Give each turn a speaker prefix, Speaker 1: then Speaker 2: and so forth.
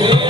Speaker 1: হবে